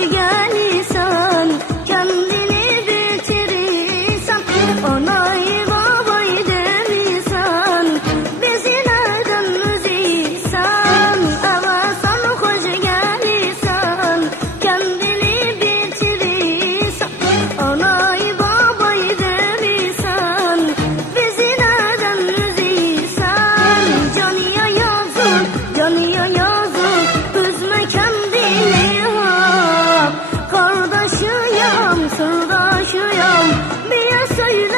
खुशियाँ ले கையில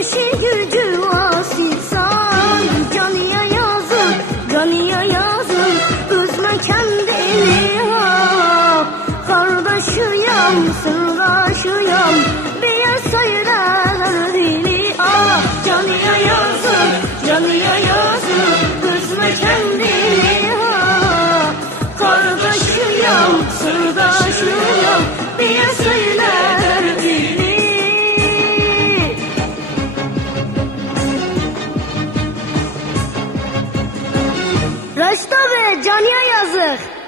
işi gücü vasitsan Canıya yazın, canıya yazın Üzme kendini ha. Kardeşiyam, sırdaşıyam. Diye söyle yazık, canıya yazık, kızma kendini. Ah, kardeşiyam, sırdaşıyam diye söyler dili. Reşta ve Caniye yazık.